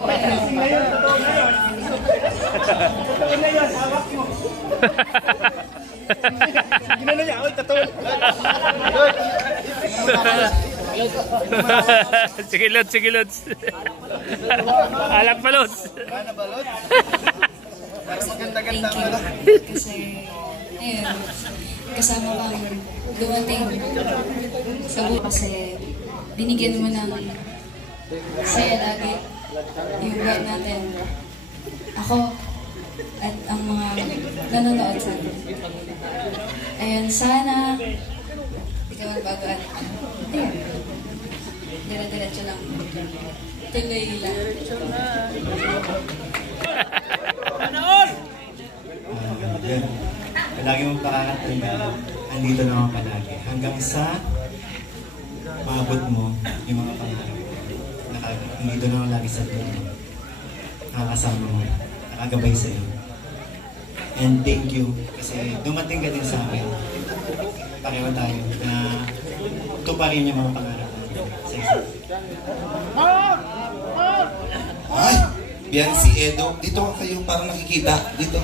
Ngayon, totoo na yun. Totoo na yun, hawak mo. Ginano niya, oy, totoo. Sige, Lods, sige, Lods. Alak pa, Lods. Ano ba, Lods? Parang maganda-ganda ka lang. Kasi, ayun, kasama kang dumating sa buhay kasi binigyan mo ng saya lagi yung buhay natin. Ako at ang mga nanonood sa atin. Ayun, sana ikaw magbago at ayun, dire-diretso lang. Tuloy lang. Palagi mong pakakatanda, andito naman palagi. Hanggang sa maabot mo yung mga pangarap mo. Andito naman lagi sa dulo. Nakakasama mo, nakagabay sa'yo. And thank you kasi dumating ka din sa akin. Pareho tayo na tuparin yung mga pangarap natin sa isa. Ay! Yan si Edo. Dito kayo para nakikita. Dito.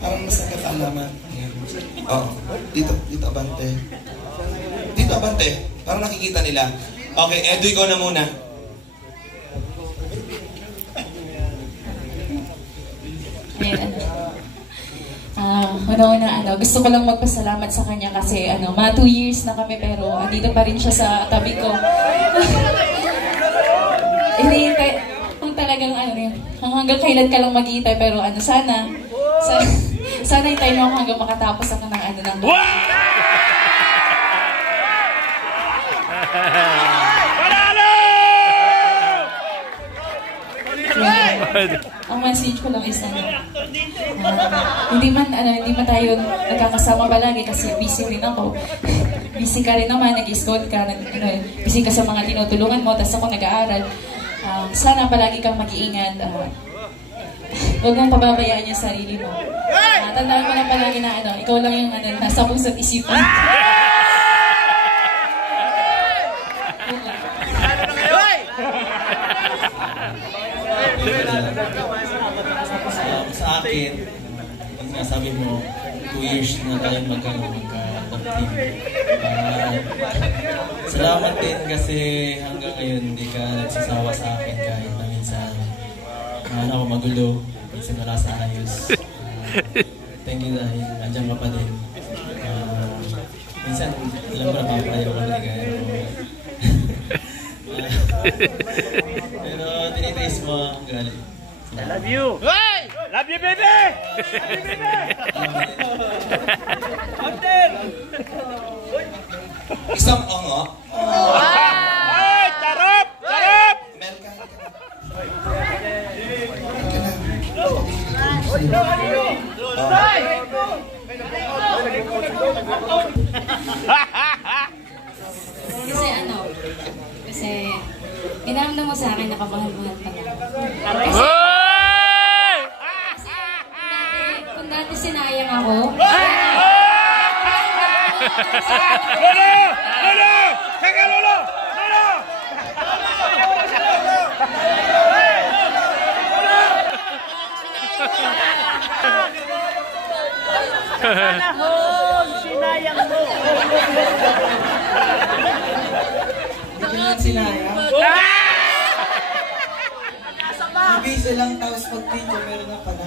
Para mas nagkakaalaman. Oo. Dito abante. Dito abante. Para nakikita nila. Okay, Edo, ikaw na muna. Una-una, gusto ko lang magpasalamat sa kanya kasi mga 2 years na kami pero andito pa rin siya sa tabi ko. Hinihintay kung talagang hanggang kailan ka lang maghihintay pero sana hintayin mo ako hanggang makatapos ako ng ang message ko lang is hindi man tayo nagkakasama palagi kasi busy rin ako. Busy ka rin naman, nag-school ka, busy ka sa mga tinutulungan mo, tapos ako nag-aaral. Sana palagi kang mag-iingat. Huwag mong pababayaan yung sarili mo. Tandaan mo lang palagi na ikaw lang yung nasa puso't isipan. Sa akin, pag nasabi mo, 2 years na tayo magka-team. Salamat din kasi hanggang ngayon hindi ka nagsasawa sa akin kahit na minsan ako magulo, minsan wala sa ayos. Thank you dahil andyan ka pa din. Minsan, alam ko napapayaw ka rin kaya. Pero tinitaste mo ang galit. I love you! Hey! Love you, baby! Love you, baby! Isang ongo. Ay! Charap! Charap! Kasi ginamda mo sa akin na kamahal-mahal ka na. Kung dati sinayang ako. Lolo! Lolo! Teka, Lolo! Lolo! Panahon! Sinayang mo! Hindi ko lang sinayang. Busy lang tapos pag-video meron na pala.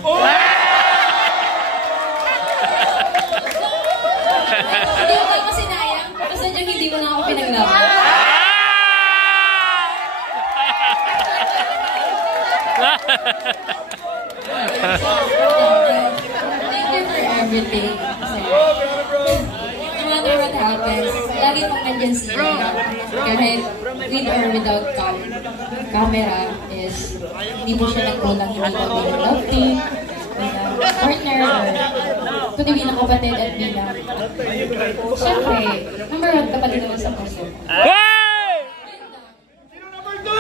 Hindi mo kayo sinayang. Kasi dyan hindi mo na ako pinaglaban. Thank you for everything. No matter what happens, lagi mong nandyan siya. Kahit with or without camera is hindi mo siya nagkulang yung love team, bilang partner, or kundi bilang kapatid at bilang siyempre, number 1 kapatid naman sa puso. Hey!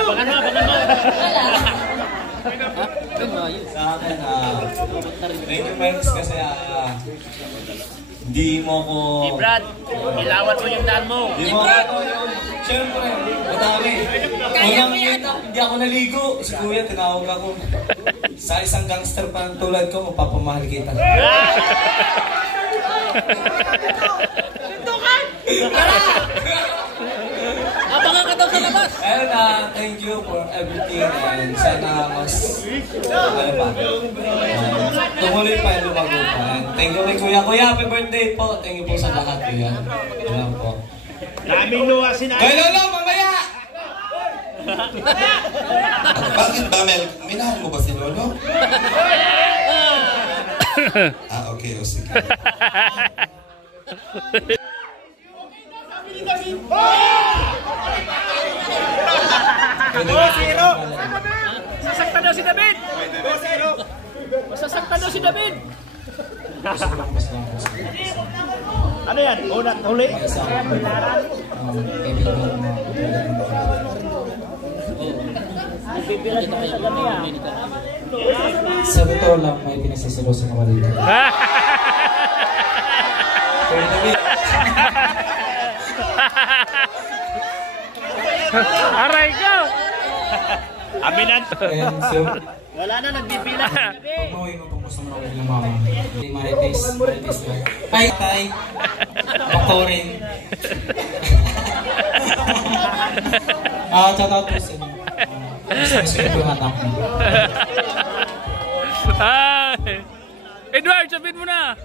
Abangan mo! Wala. Sa akin, 90 points kasi Hindi mo ko... Brad, ilawat mo yung daan mo. Hindi mo ako yung... Siyempre, madami. Unang hindi ako naligo. Si Kuya, tinawag ako. Sa isang gangster pa ng tulad ko, mapapamahal kita. Abangan ka daw sa labas. And thank you for everything. And sana mas... Ano pa? Tumuloy pa yung lumago pa. And thank you kay Kuya. Kuya, happy birthday po. Thank you po sa lahat, Kuya. Alam po. Daming luha sinabi. Kay Lolo, mamaya! Bakit ba, Mel? Minahal mo ba si Lolo? Okay, o sige. Sasaktan daw si David! Sasaktan daw si David! Ano yan? Una, huli? Sa totoo lang, may pinagsiselosan ako dito. Aray ko! Aminan. And so, Wala na, nagpipila. pag mawin mo, pagmusta mo ako ng mama. Hindi marites lang. Tay, makorin. Shout out po sa inyo. Gusto ko yung anak mo. Edward, sabihin mo na!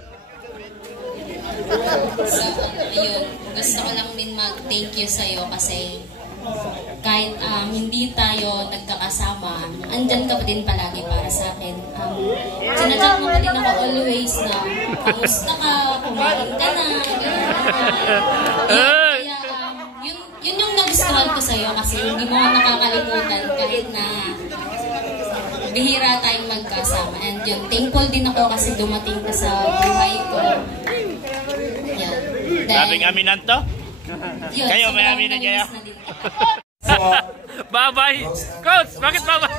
So, ayun, gusto ko lang din mag-thank you sa'yo kasi kahit hindi tayo nagkakasama, andyan ka pa din palagi para sa akin. Sinachat mo pa din ako always na kamusta ka, kumain ka na, kaya yun yung nagustuhan ko sa'yo kasi hindi mo nakakalimutan kahit na bihira tayong magkasama. And yun, thankful din ako kasi dumating ka sa buhay ko. Yan. Daming aminan to? Yun, Kayo, may sobrang aminan kayo? namiss na din kita. Bye-bye! Coach, bakit bye-bye?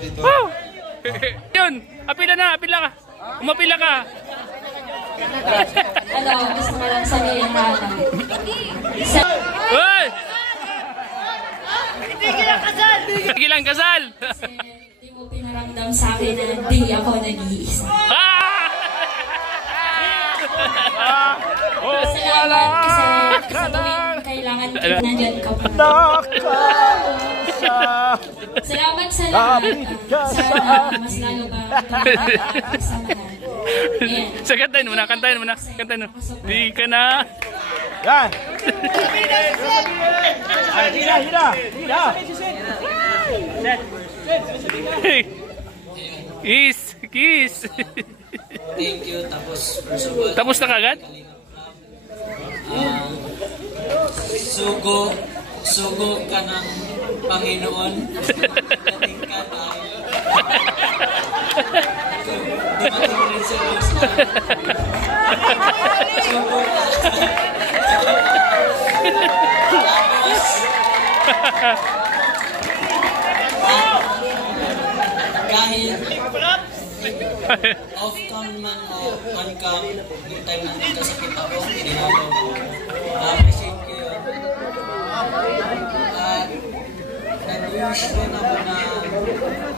Dito. Yun, apila ka. Umapila ka. Ano, gusto ko lang sabihin na Hoy! Hindi lang kasal! kasi hindi mo pinaramdam sa akin na di ako nag-iisa. Salamat kasi sa tuwing kailangan ko, nandyan ka pa. Salamat sa lahat. Sana mas lalo ba samahan. Ayan. So, kantayin mo na. Di ka na. Yan. Hira. Kiss. Thank you. Tapos, first of all, Tapos na kagad? Sugo ka ng Panginoon. Dating ka na. Dumating rin sa Diyos na. Sugo ka. Kahit off-cam man o on-cam, yung time na nagkasakit ako, dinalo ko. Appreciate ko yun. At nag-wish din ako na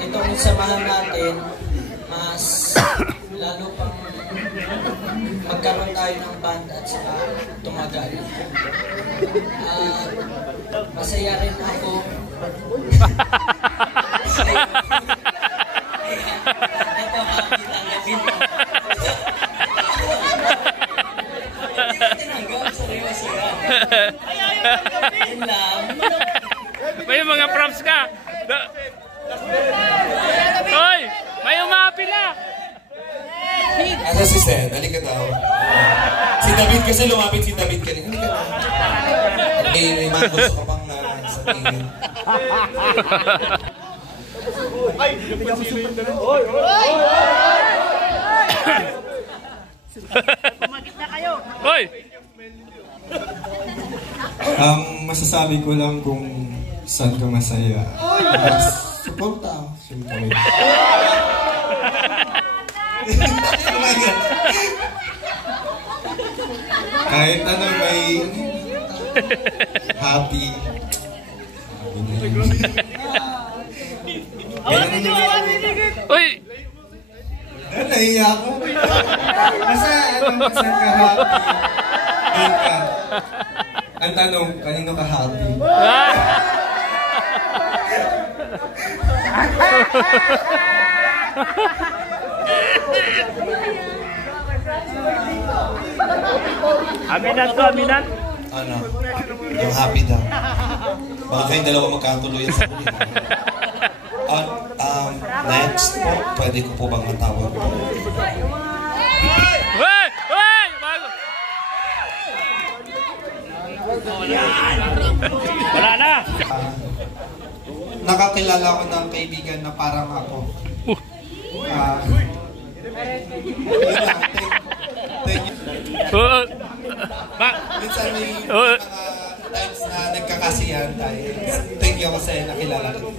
itong samahan natin, mas lalo pang magkaroon tayo ng band at saka tumagal. At masaya rin ako. Ito kakitanggapin mo. Tinanggap, seryoso yan. Yun lang. May mga props ka. Hoy! May umapila! Asa si Seth? Halika daw. Si David kasi lumapit si David kanina. Halika na. May mga gusto ka pang sabihin. Hoy! Masasabi ko lang kung saan ka masaya. Suporta, siyempre. Kahit ano may happy. Uy! Nahiya ako. Basta saan ka happy? Doon ka. Ang tanong, kanino ka happy? Aminan to, aminan. Ano? Yung happy daw. Baka kayong dalawa magkatuluyan sa huli. Next po, pwede ko po bang matawag po? Uy! Uy! Bago! Wala na. Nakakilala ko ng kaibigan na parang ako. Minsan may mga times na nagkakasiyahan tayo. Thank you kasi nakilala ko.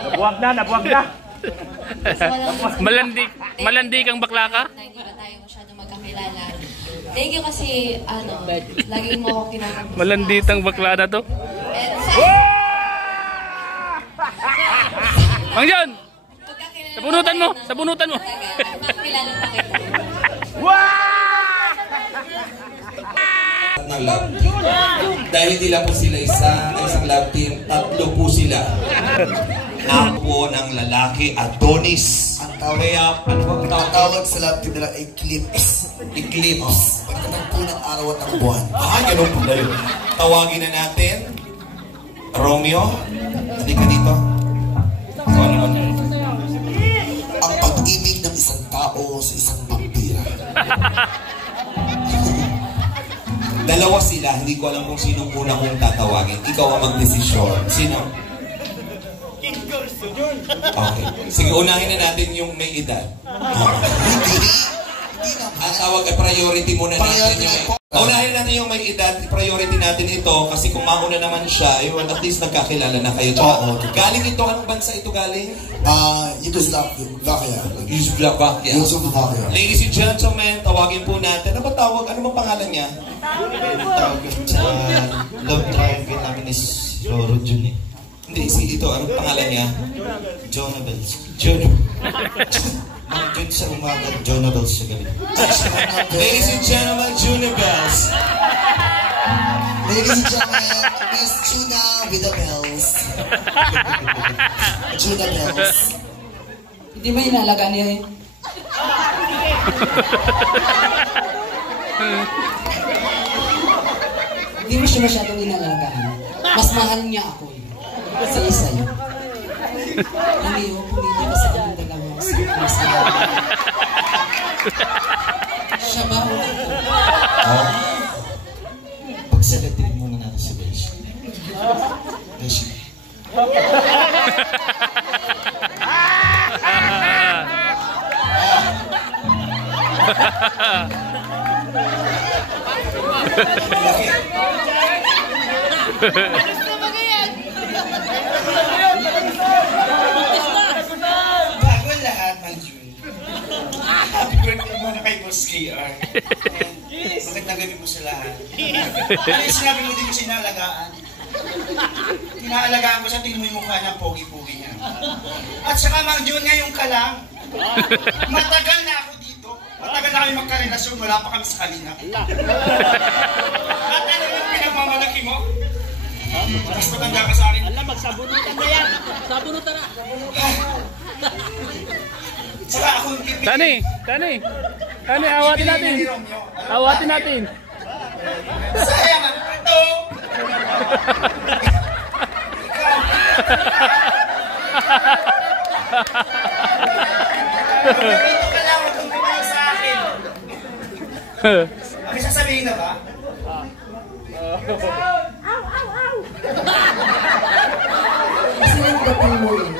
Nabuwag na, nabuwag na. Malandi kang bakla ka? Hindi ba tayo masyado magkakilala? Thank you kasi, lagi mo ako kinakamusta. Malanditang bakla na to. Mang John! Sa bunutan mo! Sa bunutan mo! Makakilala pa kita. Ng love. Dahil hindi lang po sila isang love team, tatlo po sila. Apo ng lalaki, Adonis. Kaya, ano ba ang tawag sa love team nila? Eclipse. Eclipse. Pagkatagpo ng araw at ng buwan. Ganun po dahil. Tawagin na natin, Romeo. Hindi ka dito. Ikaw naman. Ang pag-ibig ng isang tao sa isang vampira. Dalawa sila, hindi ko alam kung sino una kong tatawagin. Ikaw ang magdesisyon. Sino? Okay. Sige, unahin na natin yung may edad. Ang tawag ay priority muna natin yung unahin natin yung may edad. Priority natin ito kasi kung mauna naman siya, at least nagkakilala na kayo. Galing ito, anong bansa ito galing? Yugoslavia. Yugoslavia. Ladies and gentlemen, tawagin po natin. Ano ba tawag? Ano ba pangalan niya? Tawag sa love triangle namin is Roro Jun eh. Hindi, ito. Anong pangalan niya? Jonah Bells. Mang Jun sa umaga, Jonah Bells sa gabi. Ladies and gentlemen, Jonah Bells. Ladies and gentlemen, Miss Juna with the bells. Juna Bells. Hindi mo inalagaan niya eh. Hindi mo siya masyadong inalagaan. Mas mahal niya ako eh. Sa isa yun. Hindi yun, pumili ka sa kanyang dalawa. Siya ba o ako? Pagsalatin muna natin si Beshi. Beshi. Bago lahat, Manjun. Happy birthday muna kay Boss KR. Magandang gabi po sa lahat. Ano yung sinabi mo din ko sinalagaan? Pinaalagaan ko sa tingin mo yung mukha niya, pogi-pogi niya. At saka Manjun, ngayon ka lang. Matagal na ako dito. Matagal na kami magkarelasyon, wala pa kami sa kanina. At ano yung pinagmamalaki mo? Mas matanda ka sa akin. Alam, magsabunutan na yan. Sabunutan na. Saka ako yung pipili. Tani, awatin natin. Awatin natin. Sayang ano ito? Ito ka lang kung kumaya sa akin. May sasabihin na ba? Kasi nagdating mo eh.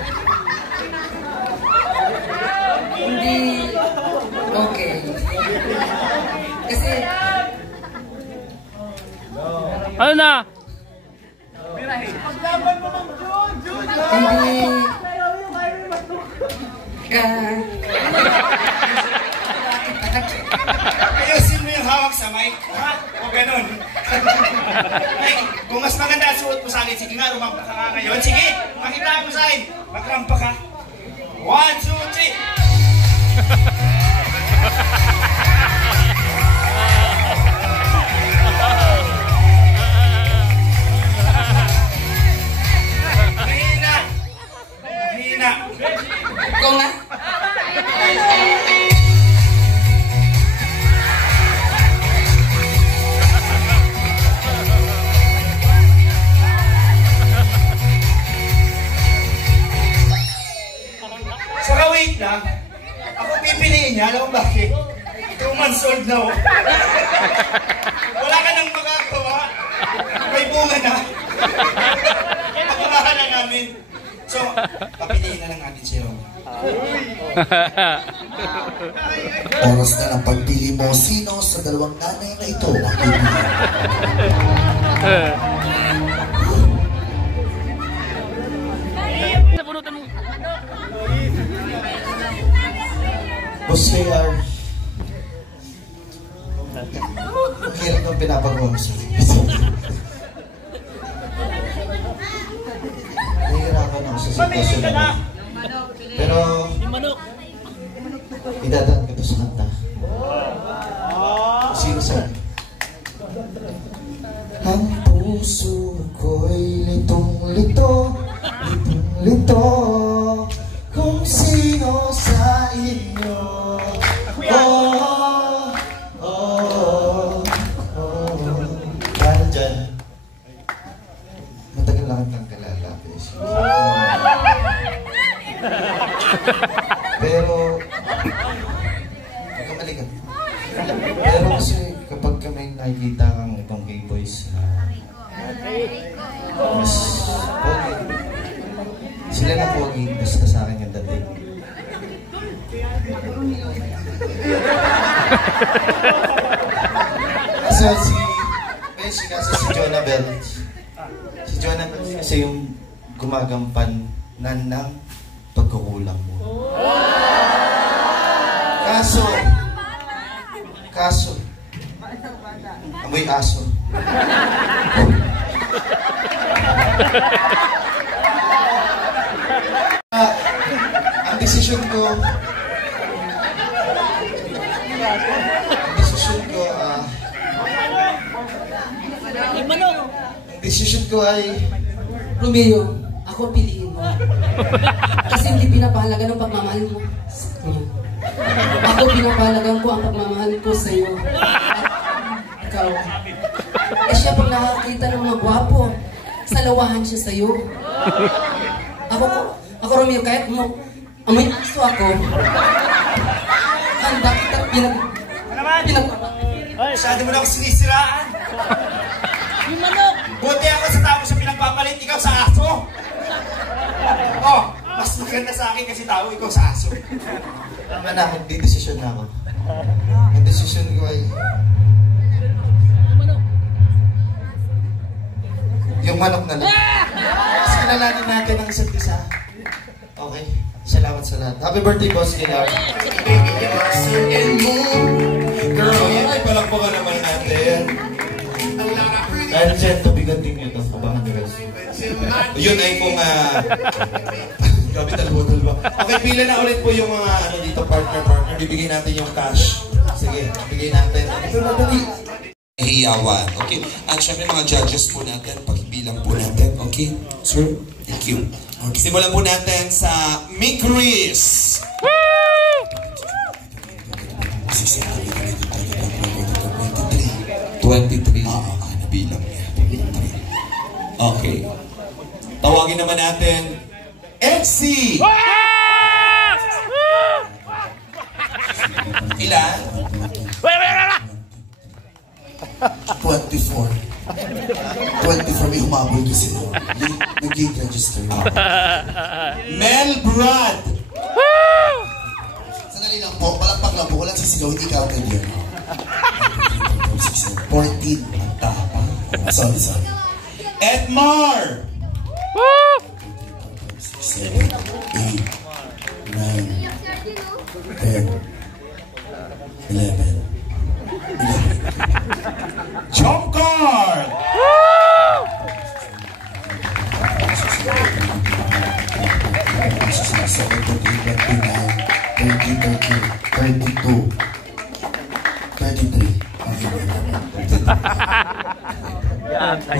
Hindi okay. Kasi Ano na? Ayusin mo yung hawak sa mic, ha? O ganun. Ay, kung mas maganda ang suot mo sa akin, sige nga, rumampa ka nga ngayon. Sige, makita mo sa akin. Magrampa ka. 1, 2, 3. Mahina. Mahina. Ikaw nga. Saka wait lang. Ako pipiliin niya. Alam mo bakit? 2 months old na oh. Wala ka nang magagawa. May bunga na. Pagkakahan na namin. So, papiliin na lang natin siya. Oras na ng pagpili mo. Sino sa dalawang nanay na ito ang pipili? Boss KR, ang hirap ng pinapagawa mo sa video. Nahihirapan ako sa sitwasyon na. Pero, idadaan ko ito sa kanta. Sino sa akin? Ang puso ko'y litong-lito, litong-lito, kung sino sa inyo. Oh, oh, oh. Dahil dyan, matagal lang kang kalalapis. Pero, magkamali ka. Pero kasi kapag kami nakikita kang ibang gay boys, mas pogi. Sila na pogi, basta sa akin yung dating. Si Jonah Bell. Si Jonah Bell kasi yung gumagampanan ng pagkukulang mo. Kaso, amoy aso. Ang desisyon ko ay Romeo, ako piliin mo. Kasi hindi pinapahalaga ng pagmamahal mo sa kanya. Ako pinapahalagan ko ang pagmamahal ko sa iyo. At ikaw. Eh siya pag nakakita ng mga gwapo, salawahan siya sa iyo. Ako Romeo, kahit mo amoy aso ako, handa kita Masyado mo na ako sinisiraan. Buti ako sa tao sa pinagpapalit, ikaw sa aso. Oh, mas maganda sa akin kasi tao, ikaw sa aso. Tama na, magdidesisyon na ako. Ang desisyon ko ay yung manok na lang. Mas kilalanin natin ang isa't isa. Okay, salamat sa lahat. Happy birthday, Boss KR. Girl, yan ay palakpakan naman natin. Dahil dyan, tubiganting nyo ito. Abangan nyo guys. Yun ay kung grabe talbo-talbo. Okay, pila na ulit po yung mga dito partner. Bibigyan natin yung cash. Sige, bigay natin. Hiyawan. Okay. At syempre mga judges po natin, pakibilang po natin. Okay, sir? Thank you. Okay, simulan po natin sa Micris. 23. Nabilang niya. Okay. Tawagin naman natin Exy! Ilan? 24. 24 may humabol kasi nag-gate register. Mel Brad! Sandali lang po, palakpak lang po, walang sisigaw, hindi counted yun. 14. Ang tapang. Sorry. Edmar! 7, 8, 9, 10, 11. Jump card! 32, 33.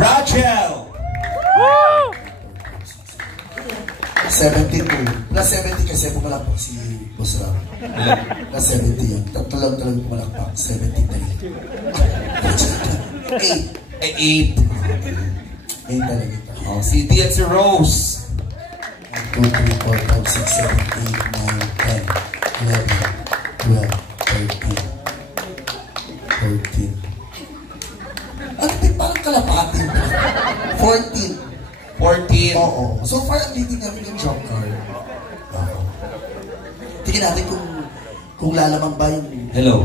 Rachel! 72. Plus 70 kasi pumalakpak si Boss Ram. Plus 70 yun. Tatlo lang talagang pumalakpak. 73. 8 talaga ito. Oh, si T at si Rose. 1, 2, 3, 4, 5, 6, 7, 8, 9, 10, 11, 12, 13. Ano ba parang kalapatin? 14. 14. Oo. So far, ang leading namin yung jump card. Tingnan natin kung lalamang ba yung... Hello.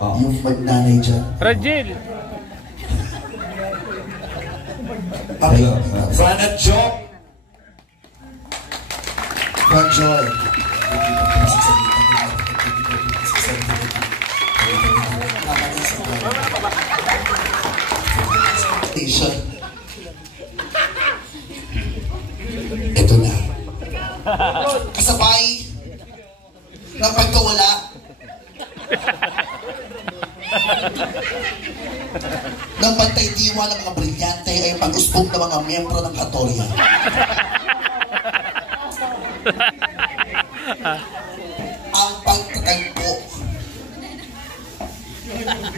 Yung magnanay dyan. Rajil! Hello. Frana Job. Fran Joy. Ito na. Kasabay ng pagkawala ng pantay-diwa ng mga brilyante ay pag-usbong ng mga miyembro ng Katorya. Ang pagtatagpo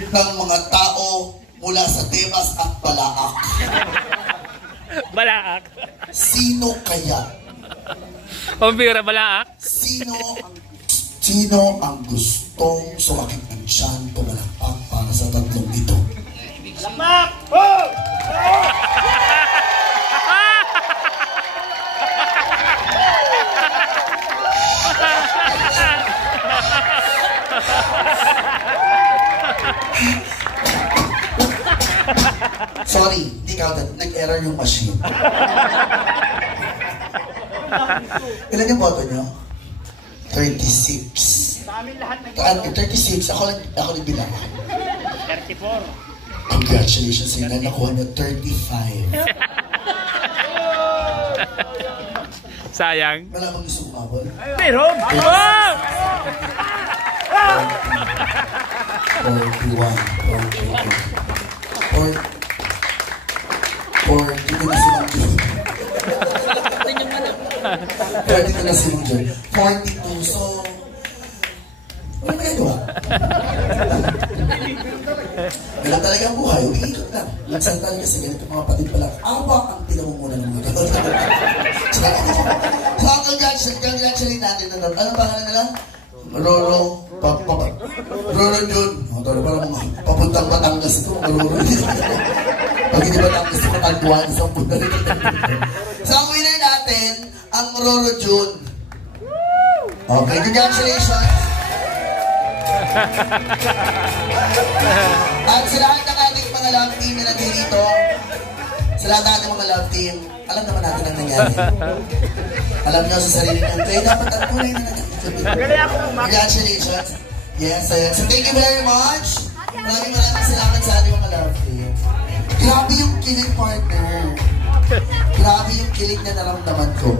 ng mga tao mula sa Tebas at Balaak. Balaak. Sino kaya? Pambira, Balaak. Sino ang gustong sumakit ng tiyan pumalakpak para sa tatlong ito? Lamak! Oh! Sorry, hindi counted. Nag-error yung machine. Ilan yung boto nyo? 36. 36. Ako nagbilang. 34. Congratulations sa inyo. Nakuha nyo 35. Sayang. Wala bang gusto kumabol? Meron! 42 na si Mang John. 42. So, wala na ito ah. Ganun talaga ang buhay. Umiikot lang. Minsan talaga sa ganito mga patid pala. Awa ang pinamumunan ng mga ganun. So, congratulate natin na doon. Anong pangalan nila? Roro Jun. Parang papuntang Batangas ito. Roro Jun. Pag hindi Batangas ito, matagpuan. Isang punta rin. So, ang winner natin, ang Roro Jun. Okay, congratulations. At sa lahat ng ating mga love team na nandito, sa lahat ng ating mga love team, alam naman natin ang nangyari. Alam nyo sa sarili nyo, kaya dapat ang kulay na nangyari. Congratulations. Yes, ayan. So thank you very much. Maraming salamat sa ating mga love team. Grabe yung kilig, partner. Grabe yung kilig na naramdaman ko.